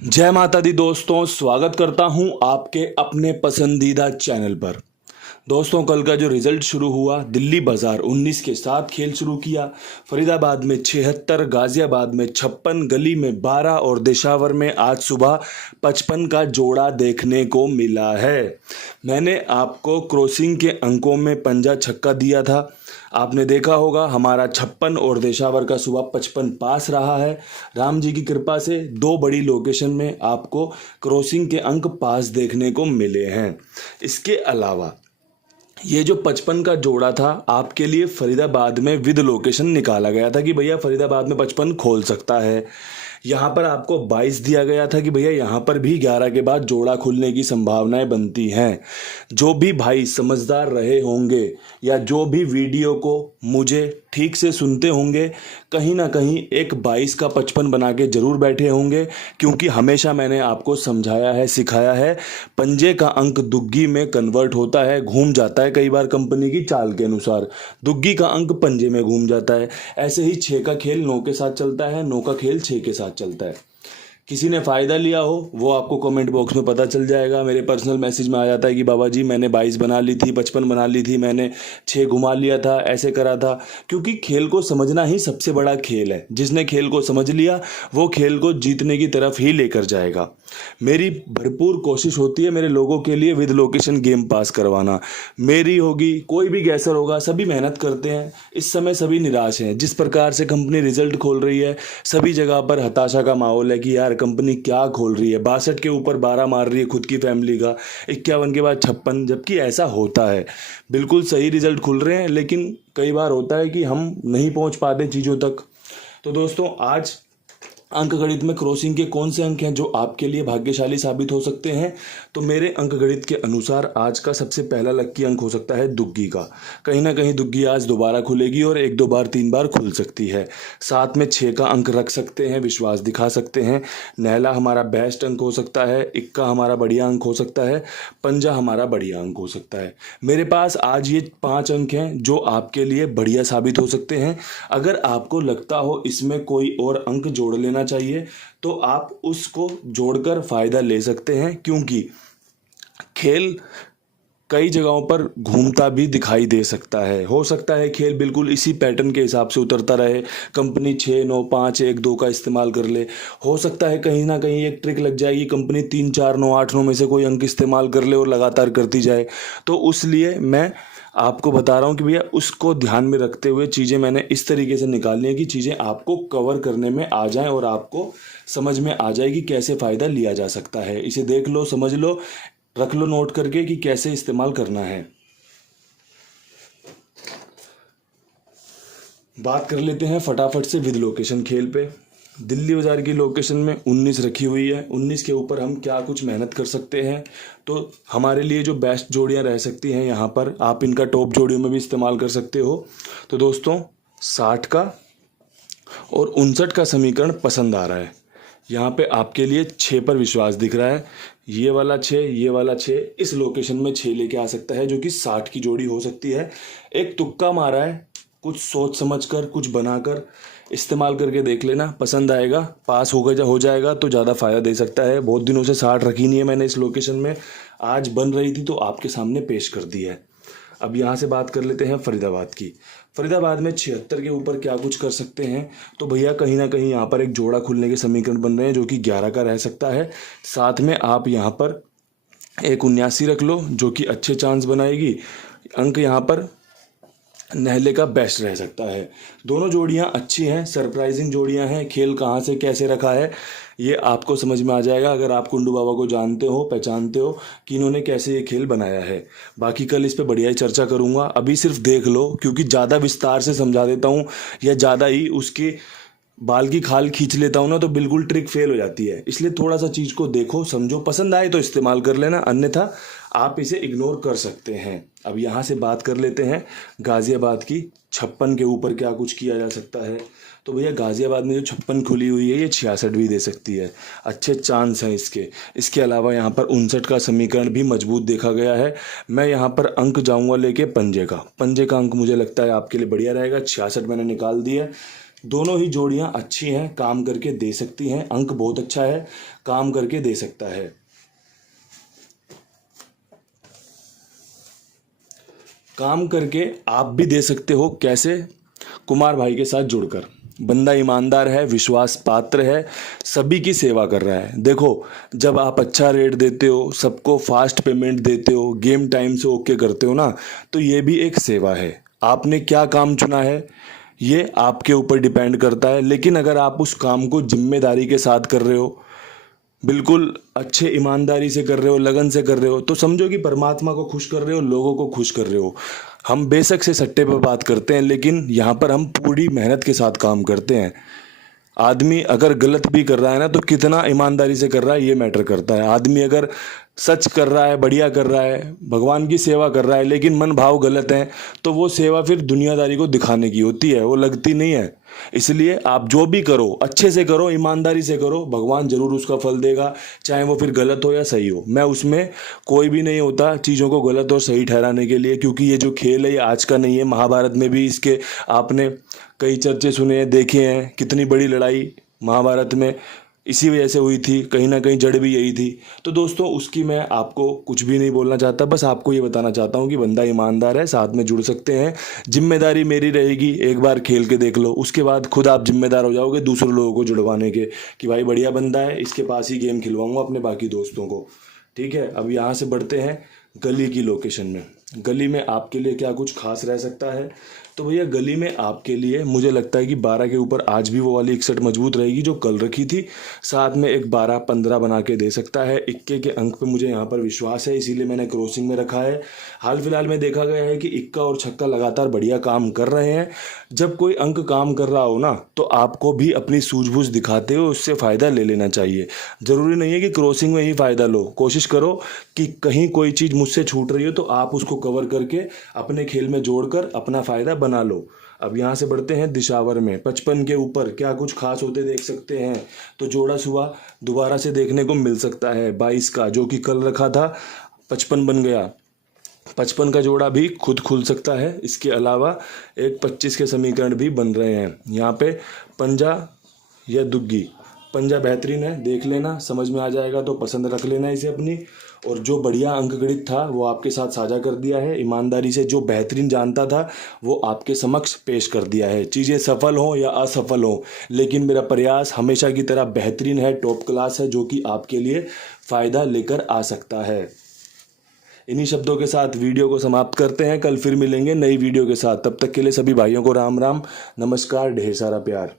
जय माता दी दोस्तों, स्वागत करता हूं आपके अपने पसंदीदा चैनल पर। दोस्तों, कल का जो रिजल्ट शुरू हुआ, दिल्ली बाजार 19 के साथ खेल शुरू किया। फरीदाबाद में 76, गाजियाबाद में 56, गली में 12 और देशावर में आज सुबह 55 का जोड़ा देखने को मिला है। मैंने आपको क्रॉसिंग के अंकों में पंजा छक्का दिया था। आपने देखा होगा हमारा 56 और देशावर का सुबह 55 पास रहा है। राम जी की कृपा से दो बड़ी लोकेशन में आपको क्रॉसिंग के अंक पास देखने को मिले हैं। इसके अलावा ये जो 55 का जोड़ा था, आपके लिए फरीदाबाद में विद लोकेशन निकाला गया था कि भैया फरीदाबाद में 55 खोल सकता है। यहाँ पर आपको 22 दिया गया था कि भैया यहाँ पर भी 11 के बाद जोड़ा खुलने की संभावनाएं बनती हैं। जो भी भाई समझदार रहे होंगे या जो भी वीडियो को मुझे ठीक से सुनते होंगे, कहीं ना कहीं एक 22 का 55 बना के जरूर बैठे होंगे, क्योंकि हमेशा मैंने आपको समझाया है, सिखाया है, पंजे का अंक दुग्गी में कन्वर्ट होता है, घूम जाता है। कई बार कंपनी की चाल के अनुसार दुग्गी का अंक पंजे में घूम जाता है। ऐसे ही 6 का खेल 9 के साथ चलता है, 9 का खेल 6 के साथ चलता है। किसी ने फ़ायदा लिया हो वो आपको कमेंट बॉक्स में पता चल जाएगा। मेरे पर्सनल मैसेज में आ जाता है कि बाबा जी मैंने 22 बना ली थी, 55 बना ली थी, मैंने 6 घुमा लिया था, ऐसे करा था। क्योंकि खेल को समझना ही सबसे बड़ा खेल है। जिसने खेल को समझ लिया वो खेल को जीतने की तरफ ही लेकर जाएगा। मेरी भरपूर कोशिश होती है मेरे लोगों के लिए विद लोकेशन गेम पास करवाना। मेरी होगी, कोई भी गैसर होगा, सभी मेहनत करते हैं। इस समय सभी निराश हैं। जिस प्रकार से कंपनी रिजल्ट खोल रही है, सभी जगह पर हताशा का माहौल है कि यार कंपनी क्या खोल रही है। 62 के ऊपर 12 मार रही है खुद की फैमिली का, 51 के बाद 56। जबकि ऐसा होता है, बिल्कुल सही रिजल्ट खुल रहे हैं, लेकिन कई बार होता है कि हम नहीं पहुंच पाते चीज़ों तक। तो दोस्तों, आज अंक गणित में क्रॉसिंग के कौन से अंक हैं जो आपके लिए भाग्यशाली साबित हो सकते हैं? तो मेरे अंक गणित के अनुसार आज का सबसे पहला लक्की अंक हो सकता है दुग्गी का। कहीं ना कहीं दुग्गी आज दोबारा खुलेगी और 1 2 बार 3 बार खुल सकती है। साथ में 6 का अंक रख सकते हैं, विश्वास दिखा सकते हैं। नैला हमारा बेस्ट अंक हो सकता है, इक्का हमारा बढ़िया अंक हो सकता है, पंजा हमारा बढ़िया अंक हो सकता है। मेरे पास आज ये 5 अंक हैं जो आपके लिए बढ़िया साबित हो सकते हैं। अगर आपको लगता हो इसमें कोई और अंक जोड़ लेना चाहिए तो आप उसको जोड़कर फायदा ले सकते हैं, क्योंकि खेल कई जगहों पर घूमता भी दिखाई दे सकता है। हो सकता है खेल बिल्कुल इसी पैटर्न के हिसाब से उतरता रहे, कंपनी 6 9 5 1 2 का इस्तेमाल कर ले। हो सकता है कहीं ना कहीं एक ट्रिक लग जाएगी, कंपनी 3 4 9 8 9 में से कोई अंक इस्तेमाल कर ले और लगातार करती जाए। तो उसलिए मैं आपको बता रहा हूँ कि भैया उसको ध्यान में रखते हुए चीज़ें मैंने इस तरीके से निकालनी है कि चीज़ें आपको कवर करने में आ जाएं और आपको समझ में आ जाए कि कैसे फ़ायदा लिया जा सकता है। इसे देख लो, समझ लो, रख लो नोट करके कि कैसे इस्तेमाल करना है। बात कर लेते हैं फटाफट से विद लोकेशन खेल पे। दिल्ली बाजार की लोकेशन में 19 रखी हुई है। 19 के ऊपर हम क्या कुछ मेहनत कर सकते हैं? तो हमारे लिए जो बेस्ट जोड़ियां रह सकती हैं, यहाँ पर आप इनका टॉप जोड़ियों में भी इस्तेमाल कर सकते हो। तो दोस्तों, 60 का और 59 का समीकरण पसंद आ रहा है। यहाँ पे आपके लिए 6 पर विश्वास दिख रहा है। ये वाला 6, ये वाला 6, इस लोकेशन में 6 लेके आ सकता है, जो कि 60 की जोड़ी हो सकती है। एक तुक्का मारा है, कुछ सोच समझ कर, कुछ बनाकर इस्तेमाल करके देख लेना, पसंद आएगा, पास हो जाएगा तो ज़्यादा फ़ायदा दे सकता है। बहुत दिनों से 60 रखी नहीं है मैंने इस लोकेशन में, आज बन रही थी तो आपके सामने पेश कर दी है। अब यहाँ से बात कर लेते हैं फरीदाबाद की। फरीदाबाद में 76 के ऊपर क्या कुछ कर सकते हैं? तो भैया कहीं ना कहीं यहाँ पर एक जोड़ा खुलने के समीकरण बन रहे हैं जो कि 11 का रह सकता है। साथ में आप यहाँ पर एक 79 रख लो जो कि अच्छे चांस बनाएगी। अंक यहाँ पर नहले का बेस्ट रह सकता है। दोनों जोड़ियां अच्छी हैं, सरप्राइजिंग जोड़ियां हैं। खेल कहां से कैसे रखा है ये आपको समझ में आ जाएगा अगर आप कुंडू बाबा को जानते हो, पहचानते हो कि इन्होंने कैसे ये खेल बनाया है। बाकी कल इस पे बढ़िया ही चर्चा करूंगा, अभी सिर्फ देख लो, क्योंकि ज़्यादा विस्तार से समझा देता हूँ या ज़्यादा ही उसके बाल की खाल खींच लेता हूँ ना, तो बिल्कुल ट्रिक फेल हो जाती है। इसलिए थोड़ा सा चीज़ को देखो, समझो, पसंद आए तो इस्तेमाल कर लेना, अन्यथा आप इसे इग्नोर कर सकते हैं। अब यहाँ से बात कर लेते हैं गाज़ियाबाद की। 56 के ऊपर क्या कुछ किया जा सकता है? तो भैया गाज़ियाबाद में जो 56 खुली हुई है, ये 66 भी दे सकती है, अच्छे चांस हैं इसके। इसके अलावा यहाँ पर 59 का समीकरण भी मजबूत देखा गया है। मैं यहाँ पर अंक जाऊँगा लेके पंजे का। पंजे का अंक मुझे लगता है आपके लिए बढ़िया रहेगा। 66 मैंने निकाल दिया। दोनों ही जोड़ियां अच्छी हैं, काम करके दे सकती हैं। अंक बहुत अच्छा है, काम करके दे सकता है। काम करके आप भी दे सकते हो। कैसे? कुमार भाई के साथ जुड़कर। बंदा ईमानदार है, विश्वास पात्र है, सभी की सेवा कर रहा है। देखो, जब आप अच्छा रेट देते हो, सबको फास्ट पेमेंट देते हो, गेम टाइम से ओके करते हो ना, तो ये भी एक सेवा है। आपने क्या काम चुना है ये आपके ऊपर डिपेंड करता है। लेकिन अगर आप उस काम को जिम्मेदारी के साथ कर रहे हो, बिल्कुल अच्छे ईमानदारी से कर रहे हो, लगन से कर रहे हो, तो समझो कि परमात्मा को खुश कर रहे हो, लोगों को खुश कर रहे हो। हम बेशक से सट्टे पर बात करते हैं, लेकिन यहाँ पर हम पूरी मेहनत के साथ काम करते हैं। आदमी अगर गलत भी कर रहा है ना, तो कितना ईमानदारी से कर रहा है ये मैटर करता है। आदमी अगर सच कर रहा है, बढ़िया कर रहा है, भगवान की सेवा कर रहा है, लेकिन मन भाव गलत है, तो वो सेवा फिर दुनियादारी को दिखाने की होती है, वो लगती नहीं है। इसलिए आप जो भी करो अच्छे से करो, ईमानदारी से करो, भगवान जरूर उसका फल देगा, चाहे वो फिर गलत हो या सही हो। मैं उसमें कोई भी नहीं होता चीज़ों को गलत और सही ठहराने के लिए, क्योंकि ये जो खेल है ये आज का नहीं है। महाभारत में भी इसके आपने कई चर्चे सुने हैं, देखे हैं, कितनी बड़ी लड़ाई महाभारत में इसी वजह से हुई थी, कहीं ना कहीं जड़ भी यही थी। तो दोस्तों, उसकी मैं आपको कुछ भी नहीं बोलना चाहता, बस आपको ये बताना चाहता हूँ कि बंदा ईमानदार है, साथ में जुड़ सकते हैं। जिम्मेदारी मेरी रहेगी, एक बार खेल के देख लो, उसके बाद खुद आप जिम्मेदार हो जाओगे दूसरे लोगों को जुड़वाने के, कि भाई बढ़िया बंदा है, इसके पास ही गेम खिलवाऊंगा अपने बाकी दोस्तों को। ठीक है, अब यहाँ से बढ़ते हैं गली की लोकेशन में। गली में आपके लिए क्या कुछ खास रह सकता है? तो भैया, गली में आपके लिए मुझे लगता है कि 12 के ऊपर आज भी वो वाली 61 मजबूत रहेगी जो कल रखी थी। साथ में एक 12-15 बना के दे सकता है। इक्के के अंक पे मुझे यहाँ पर विश्वास है, इसीलिए मैंने क्रॉसिंग में रखा है। हाल फिलहाल में देखा गया है कि इक्का और छक्का लगातार बढ़िया काम कर रहे हैं। जब कोई अंक काम कर रहा हो ना, तो आपको भी अपनी सूझबूझ दिखाते हुए उससे फ़ायदा ले लेना चाहिए। ज़रूरी नहीं है कि क्रॉसिंग में ही फ़ायदा लो, कोशिश करो कि कहीं कोई चीज़ मुझसे छूट रही हो तो आप उसको कवर करके अपने खेल में जोड़कर अपना फ़ायदा बना लो। अब यहाँ से बढ़ते हैं दिशावर में। 55 के ऊपर क्या कुछ खास होते देख सकते हैं? तो जोड़ा सुबह दोबारा से देखने को मिल सकता है। 22 का जो कि कल रखा था 55 बन गया। 55 का जोड़ा भी खुद खुल सकता है। इसके अलावा एक 25 के समीकरण भी बन रहे हैं। यहाँ पे पंजा या दुग्गी, पंजा बेहतरीन है, देख लेना, समझ में आ जाएगा तो पसंद रख लेना इसे अपनी। और जो बढ़िया अंक गणित था वो आपके साथ साझा कर दिया है ईमानदारी से। जो बेहतरीन जानता था वो आपके समक्ष पेश कर दिया है। चीज़ें सफल हों या असफल हों, लेकिन मेरा प्रयास हमेशा की तरह बेहतरीन है, टॉप क्लास है, जो कि आपके लिए फ़ायदा लेकर आ सकता है। इन्हीं शब्दों के साथ वीडियो को समाप्त करते हैं। कल फिर मिलेंगे नई वीडियो के साथ। तब तक के लिए सभी भाइयों को राम राम, नमस्कार, ढेर सारा प्यार।